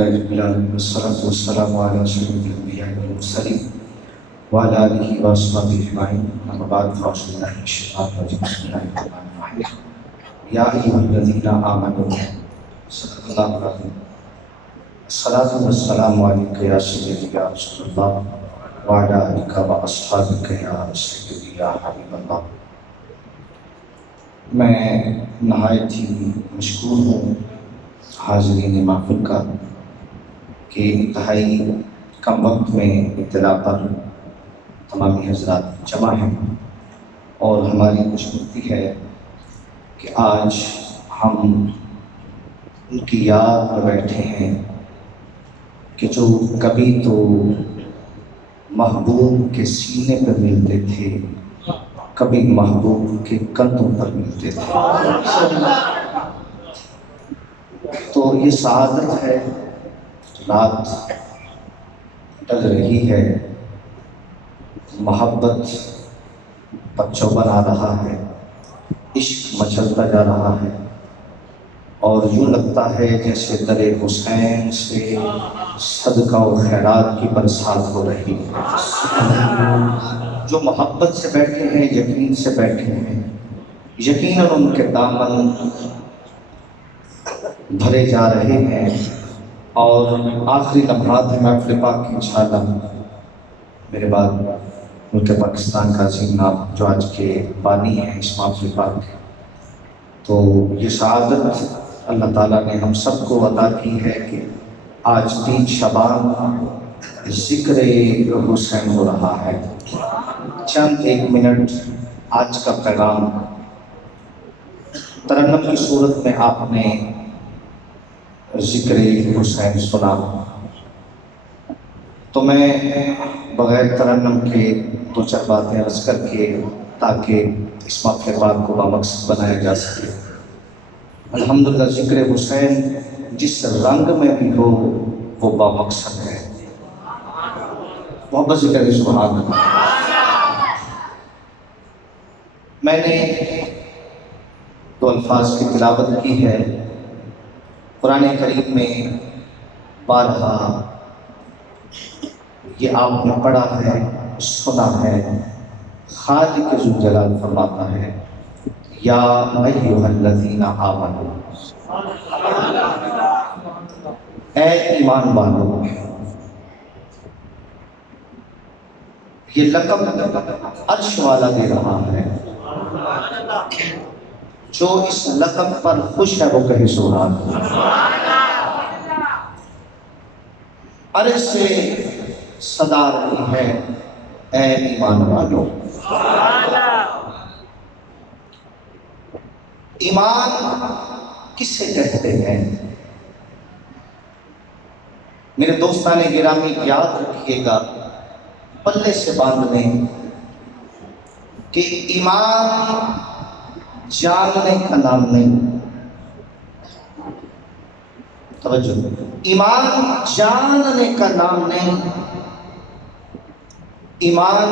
والصلاة والسلام على أشرف الأنبياء والمرسلين وعلى آله وأصحابه أجمعين أما بعد فأعوذ بالله من الشيطان الرجيم بسم الله الرحمن الرحيم يا أيها الذين آمنوا صدق الله العظيم الصلاة والسلام عليك يا سيدي يا رسول الله وعلى آلك وأصحابك يا سيدي يا حبيب الله. میں نہایت ہی مشکور ہوں حاضرین محفل کا کہ انتہائی کم وقت میں اطلاع پر تمامی حضرات جمع ہیں اور ہماری خوش بختی ہے کہ آج ہم ان کی یاد میں بیٹھے ہیں کہ جو کبھی تو محبوب کے سینے پر ملتے تھے، کبھی محبوب کے کندھوں پر ملتے تھے. تو یہ سعادت ہے، رات ڈل رہی ہے، محبت پچوبن آ رہا ہے، عشق مچلتا جا رہا ہے اور یوں لگتا ہے جیسے در حسین سے صدقہ و خیرات کی برسات ہو رہی ہے. جو محبت سے بیٹھے ہیں، یقین سے بیٹھے ہیں، یقیناً ان کے دامن بھرے جا رہے ہیں اور آخری لمحات ہیں محفل پاک کی انشاءاللہ. میرے بعد ملک پاکستان کا عظیم نام جو آج کے بانی ہیں اس محفل پاک کے، تو یہ سعادت اللہ تعالیٰ نے ہم سب کو عطا کی ہے کہ آج 3 شعبان ذکر حسین ہو رہا ہے. چند ایک منٹ آج کا پیغام ترنم کی صورت میں آپ نے ذکر حسین سنا، تو میں بغیر ترنم کے 2-4 باتیں عرض کر کے تاکہ اس محفل پاک کو بامقصد بنایا جا سکے. الحمدللہ ذکر حسین جس رنگ میں بھی ہو وہ بامقصد ہے. محبت ذکر سبحان اللہ. میں نے 2 الفاظ کی تلاوت کی ہے. قرآن کریم میں بارہا یہ آپ نے پڑھا ہے، سنا ہے. خالق ذوالجلال فرماتا ہے یا ایھا الذین آمنوا، اے ایمان والو. یہ لقب عرش والا دے رہا ہے. جو اس لقب پر خوش ہے وہ کہے سبحان اللہ. عرش سے صدا رہی ہے اے ایمان والو. ایمان کسے کہتے ہیں؟ میرے دوستان گرامی یاد رکھیے گا، پلے سے باندھ لیں کہ ایمان جاننے کا نام نہیں. توجہ، ایمان جاننے کا نام نہیں، ایمان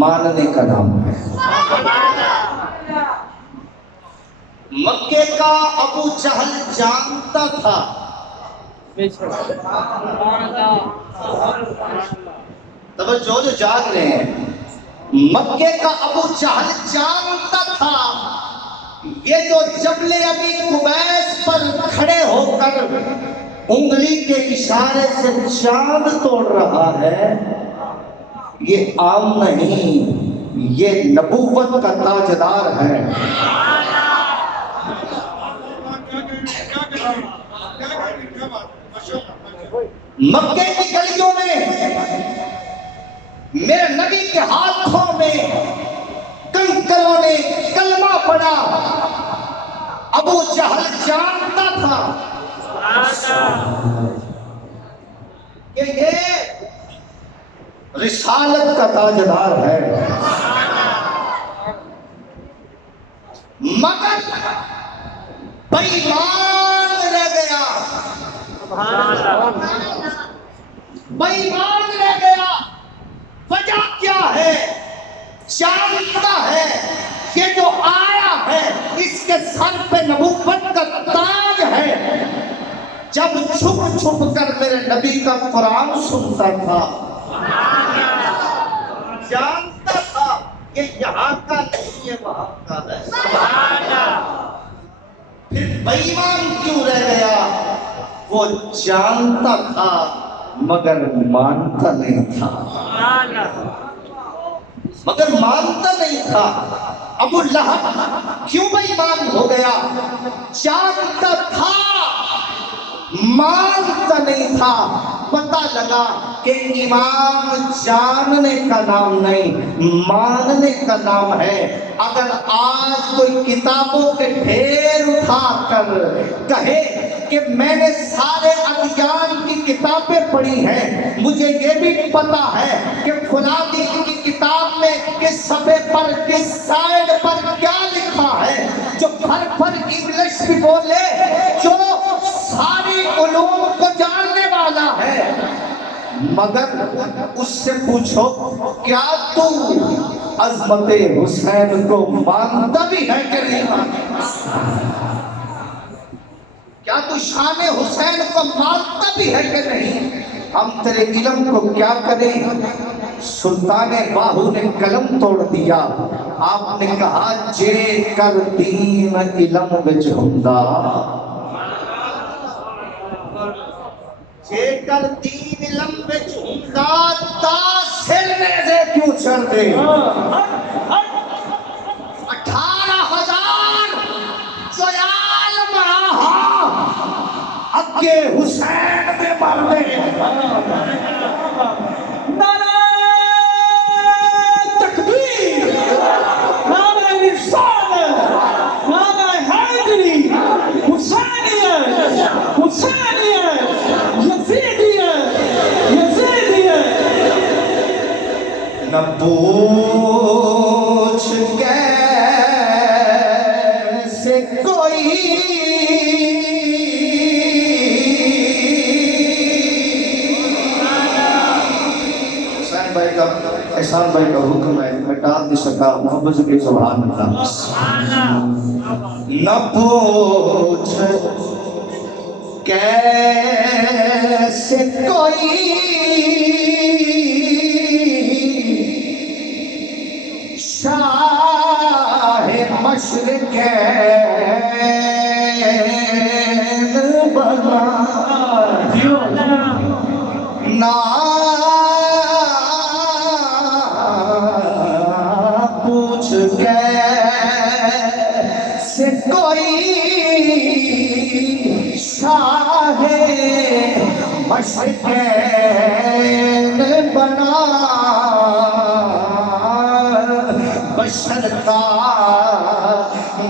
ماننے کا نام ہے. مکے کا ابو جہل جانتا تھا، توجہ جو جاگ رہے ہیں، مکے کا ابو جہل جانتا تھا یہ جو جبل ابی قبیس پر کھڑے ہو کر انگلی کے اشارے سے چاند توڑ رہا ہے، یہ عام نہیں، یہ نبوت کا تاجدار ہے. مکے کی گلیوں میں میرے نبی کے ہاتھوں میں کنکروں نے کلمہ پڑھا. ابو جہل جانتا تھا کہ یہ رسالت کا تاجدار ہے، مگر بے ایمان رہ گیا. بے ایمان رہ گیا. وجہ کیا ہے؟ جانتا ہے یہ جو آیا ہے اس کے سر پہ نبوت کا تاج ہے، جب چھپ چھپ کر میرے نبی کا قرآن سنتا تھا، جانتا تھا کہ یہاں کا نہیں ہے وہاں کا ہے، پھر بے ایمان کیوں رہ گیا؟ وہ جانتا تھا مگر مانتا نہیں تھا، ابو لہب کیوں بے ایمان ہو گیا؟ جانتا تھا مانتا نہیں تھا۔ پتہ لگا کہ ایمان جاننے کا نام نہیں، ماننے کا نام ہے۔ اگر آج کوئی کتابوں کے ڈھیر اٹھا کر کہے کہ میں نے سارے ادیان کی کتابیں پڑھی ہیں، مجھے یہ بھی پتا ہے کہ فلاں دین کی کتاب میں کس صفحے پر کس سائیڈ پر کیا لکھا ہے، جو پھر انگلش بھی بولے، جو ساری علوم کو جاننے والا ہے، مگر اس سے پوچھو کیا تو عظمت حسین کو مانتا بھی ہے کہ نہیں مانتا؟ کیا تو شان حسین کو مانتا بھی ہے کہ نہیں؟ ہم تیرے علم کو کیا کریں؟ سلطان باہو نے قلم توڑ دیا، آپ نے کہا جے کر دین علم وچ ہوندا، جے کر دین علم وچ ہوندا تاثر نیزے کیوں چڑھ دے؟ 18,000 جو عالم رہا اگے حسین دے مرنے۔ نعرہ تکبیر، نعرہ رسالت، نعرہ حیدری، حسینیت، حسینیت، یزیدیت، یزیدیت۔ نہ پوچھ کیسے کوئی احسان بھائی کا حکم ہے، میں ٹال نہیں سکا، محبت سے سبحان اللہ۔ نہ پوچھ کیسے کوئی شاہ مشرقین بنا، نہ پوچھ کیسے کوئی شاہ مشرقین بنا، بشر کا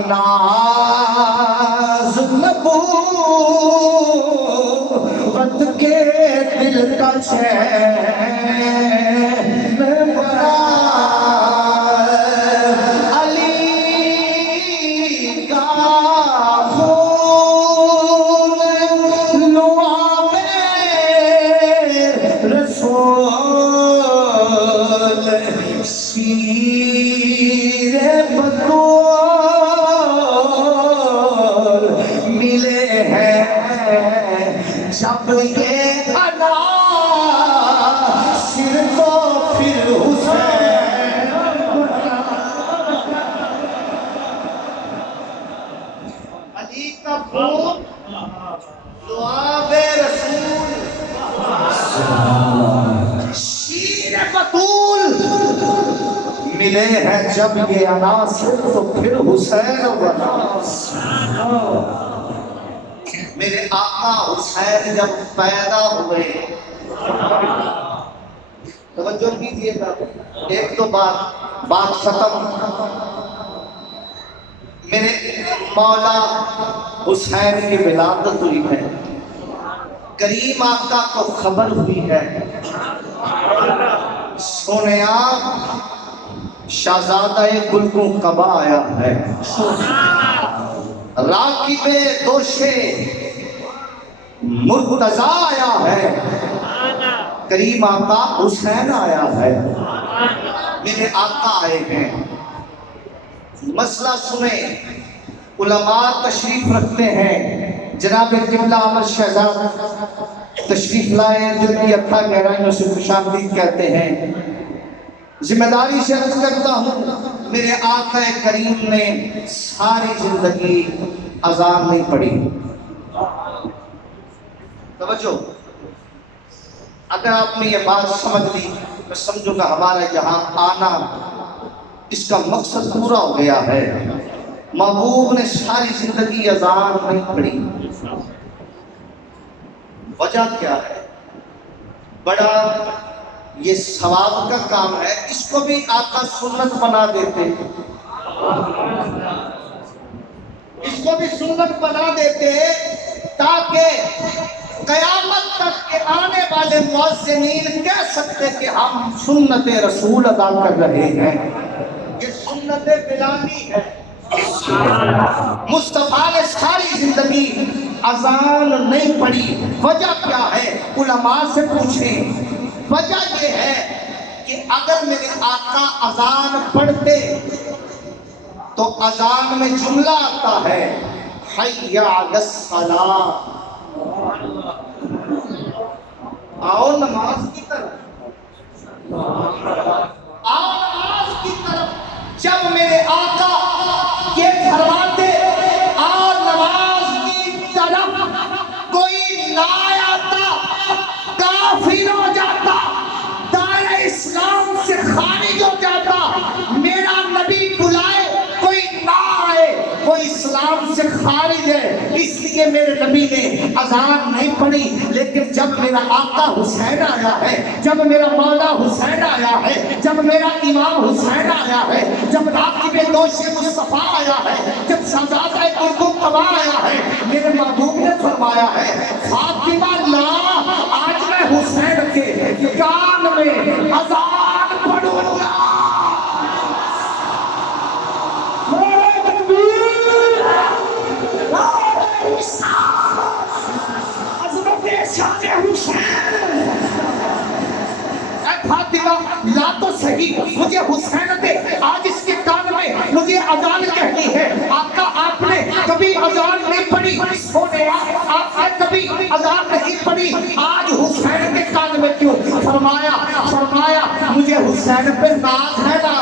ناز نبوت کے دل کا چین بنا، شیر بطول ملے ہیں جب یہ عناصر تو پھر حسین۔ علی کا خون دعا رسول، شیر بطول ملے ہیں جب یہ عناصر تو پھر حسین بنا۔ میرے آقا حسین جب پیدا ہوئے، توجہ کیجئے گا، ایک تو بات ختم، میرے مولا حسین کی ولادت ہوئی ہے، کریم آقا کو خبر ہوئی ہے، سونیا شہزادہ گلگوں قبا آیا ہے، راکب دوشے مرتضیٰ آیا ہے، کریم آقا حسین آیا ہے، میرے آقا آئے ہیں۔ مسئلہ سنیں، علماء تشریف رکھتے ہیں، جناب قبلہ احمد شہزاد تشریف لائے ہیں، دل کی اتھا گہرائیوں سے خوش آمدید کہتے ہیں۔ ذمہ داری سے عرض کرتا ہوں، میرے آقا کریم نے ساری زندگی اذان نہیں پڑھی۔ توجہ، اگر آپ نے یہ بات سمجھ لی، میں سمجھوں گا ہمارا یہاں آنا اس کا مقصد پورا ہو گیا ہے۔ محبوب نے ساری زندگی اذان نہیں پڑھی، وجہ کیا ہے؟ بڑا یہ ثواب کا کام ہے، اس کو بھی آقا سنت بنا دیتے، اس کو بھی سنت بنا دیتے تاکہ قیامت تک کے آنے والے مؤذنین کہہ سکتے کہ ہم سنت رسول ادا کر رہے ہیں، یہ سنت بلالی ہے۔ مصطفیٰ نے ساری زندگی اذان نہیں پڑھی، وجہ کیا ہے؟ علماء سے پوچھیں۔ وجہ یہ ہے کہ اگر میرے آقا اذان پڑھتے تو اذان میں جملہ آتا ہے حی علی الصلاۃ، آؤ نماز کی طرف، آؤ نماز کی طرف۔ جب میرے آقا یہ فرماتے آؤ نماز کی طرف، کوئی نہ آتا، کافر ہو جاتا، دائرہ اسلام سے خارج ہو جاتا۔ میرا نبی بلائے کوئی نہ آئے، کوئی اسلام سے خارج ہے، اس لیے میرے نبی نے اذان نہیں پڑھی۔ لیکن جب میرا آقا حسین آیا ہے، جب میرا مولا حسین آیا ہے، جب میرا امام حسین آیا ہے، جب راکب دوش مصطفیٰ آیا ہے، جب شہزادہ قرطبہ آیا ہے، میرے محبوب نے فرمایا ہے فاطمہ لا، آج میں حسین کے کان میں اذان پڑھوں گا۔ فاطمہ لا تو صحیح، مجھے حسین دے، آج اس کے کان میں مجھے اذان کہنی ہے۔ آقا آپ نے کبھی اذان نہیں پڑھی، سونے آپ نے کبھی اذان نہیں پڑھی، آج حسین کے کان میں کیوں؟ فرمایا مجھے حسین پہ ناز ہے نا،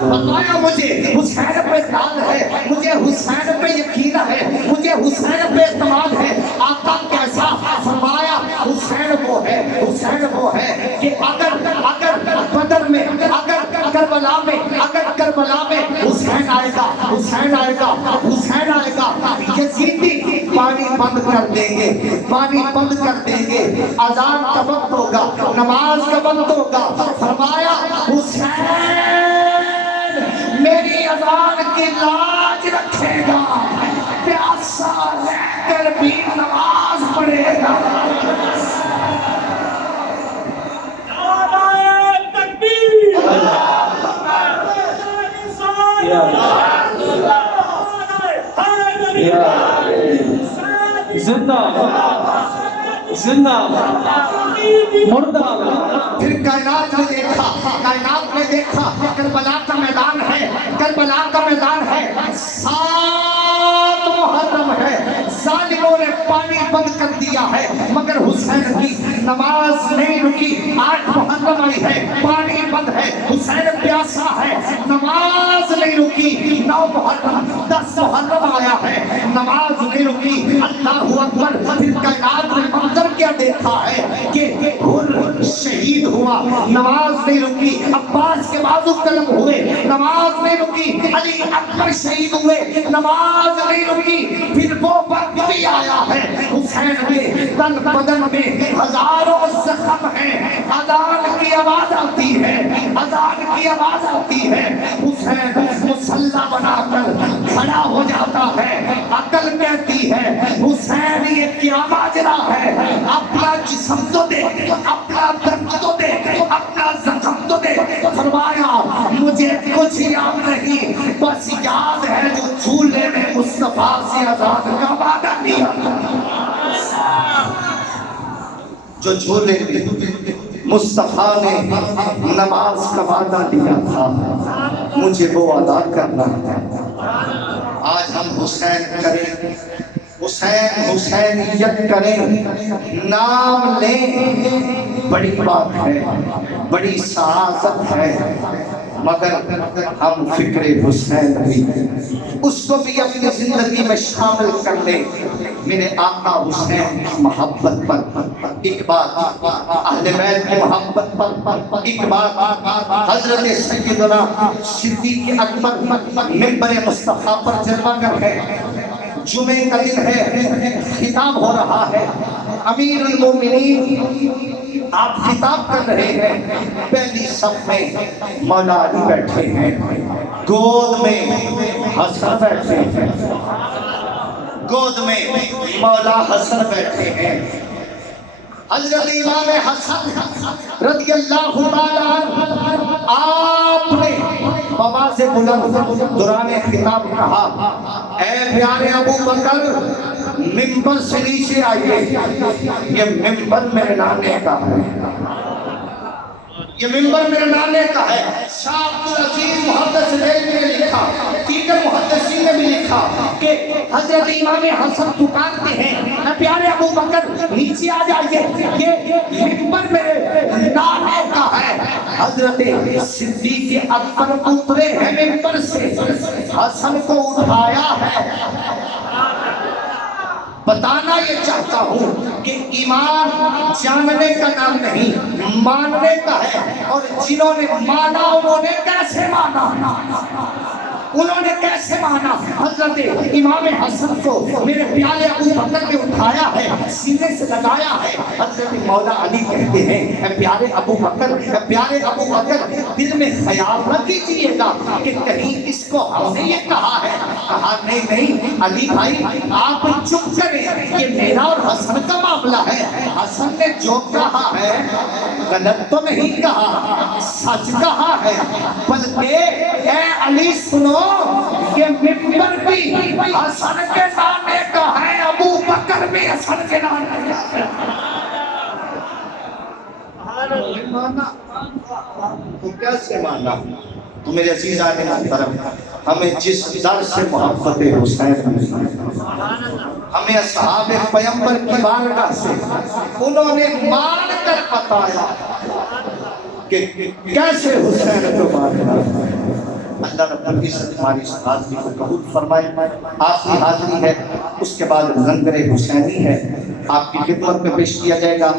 فرمایا مجھے حسین پہ ناز ہے، مجھے حسین پہ یقین ہے، مجھے حسین پہ اعتماد ہے۔ آقا کیسا؟ فرمایا حسین وہ ہے، حسین وہ ہے کہ اگر بدر میں، اگر کربلا میں حسین آئے گا، حسین آئے گا، حسین آئے گا، یزیدی پانی بند کر دیں گے، پانی بند کر دیں گے، اذان کا وقت ہوگا، نماز کا وقت ہوگا۔ فرمایا حسین میری اذان کی لاج رکھے گا، پیاسا رہ کر بھی نماز پڑھے گا۔ زندہ زندہ مردہ۔ پھر کائنات نے دیکھا کربلا کا میدان ہے، کربلا کا میدان ہے، 7 محرم ہے، ظالموں نے پانی بند کر دیا ہے، مگر حسین کی نماز نہیں رکی۔ 8 محرم آئی ہے، پانی بند ہے، حسین پیاسا ہے، نماز نہیں رکی۔ 9 محرم 10 محرم آیا ہے، نماز نہیں رکی۔ اللہ اکبر۔ پھر کائنات نے منظر کیا دیکھا ہے کہ شہید ہوا، نماز نہیں رکی۔ عباس کے بازو قلم ہوئے، نماز نہیں رکی۔ علی اکبر شہید ہوئے، نماز نہیں رکی۔ پھر وہ وقت بھی آیا ہے حسین کے تن بدن میں ہزاروں زخم ہیں، اذان کی آواز آتی ہے، اذان کی آواز آتی ہے۔ حسین مسلح بنا کر کھڑا ہو جاتا ہے، عقل کہتی ہے حسین یہ کیا ماجرا ہے، اپنا جسم تو دیکھ، اپنا درد تو دیکھ، اپنا زخم تو دیکھ۔ فرمایا مجھے کچھ یاد نہیں، بس یاد ہے جو جھولے میں مصطفیٰ سے آزاد کا وعدہ دیا، جو جھولے میں مصطفیٰ نے نماز کا وعدہ دیا تھا، مجھے وہ ادا کرنا ہے۔ آج ہم حسین کریں، حسین حسینیت کریں، نام لیں، بڑی بات ہے، بڑی سعادت ہے، مگر ہم فکر حسین بھی اس کو بھی اپنی زندگی میں شامل کر لیں۔ میرے آقا حسین کی محبت پر ایک بات، اہل بیت کی محبت پر ایک بات، حضرت سیدنا صدیق اکبر منبر مصطفیٰ پر جلوہ گر ہے، جمعے کا دن ہے، خطاب ہو رہا ہے، امیر المومنین آپ خطاب کر رہے ہیں، پہلی صف میں مولا علی بیٹھے ہیں، گود میں حسن بیٹھے ہیں، گود میں مولا حسن بیٹھے ہیں۔ حضرت امام حسن رضی اللہ تعالیٰ عنہ آپ نے بواز بلند دوران خطاب کہا، اے پیارے ابو بکر ممبر سے نیچے آئیے، یہ ممبر میرے نانے کا ہے، یہ ممبر میرے نانے کا ہے۔ شاہ عبدالعزیز محدث دہلوی نے لکھا، دیگر محدثین نے بھی لکھا کہ حضرت امام حسن پکارتے ہیں، اے پیارے ابو بکر نیچے آ جائیے، یہ ممبر میرے نانے کا ہے۔ حضرت صدیق اکبر اترے ہیں ممبر سے، حسن کو اٹھایا ہے۔ بتانا یہ چاہتا ہوں کہ ایمان جاننے کا نام نہیں، ماننے کا ہے، اور جنہوں نے مانا انہوں نے کیسے مانا، انہوں نے کیسے مانا۔ حضرت امام حسن کو میرے پیارے ابو بکر نے اٹھایا ہے، سینے سے لگایا ہے۔ حضرت مولا علی کہتے ہیں، اے پیارے ابو بکر، اے پیارے ابو بکر، دل میں خیال نہ کیجیے گا کہ کہیں اس کو ہم نے یہ کہا ہے۔ کہا نہیں علی بھائی آپ چپ کریں، یہ میرا اور حسن کا معاملہ ہے، حسن نے جو کہا ہے غلط تو نہیں کہا، سچ کہا ہے، بلکہ اے علی سنو، یہ ممبر بھی حسن کے نانے کا ہے، ابو بکر بھی حسن کے نانے کا ہے۔ مانا تو کیسے مانا؟ تو میرے عزیز آنے محترم، ہمیں جس در سے محبت حسین ہمیں اصحاب پیغمبر کی بارگاہ سے انہوں نے مان کر بتایا کہ کیسے حسین کو ماننا۔ اللہ رب العزت ہماری اس حاضری کو قبول فرمائے۔ آخری حاضری ہے، اس کے بعد لنگر حسینی ہے، آپ کی خدمت میں پیش کیا جائے گا۔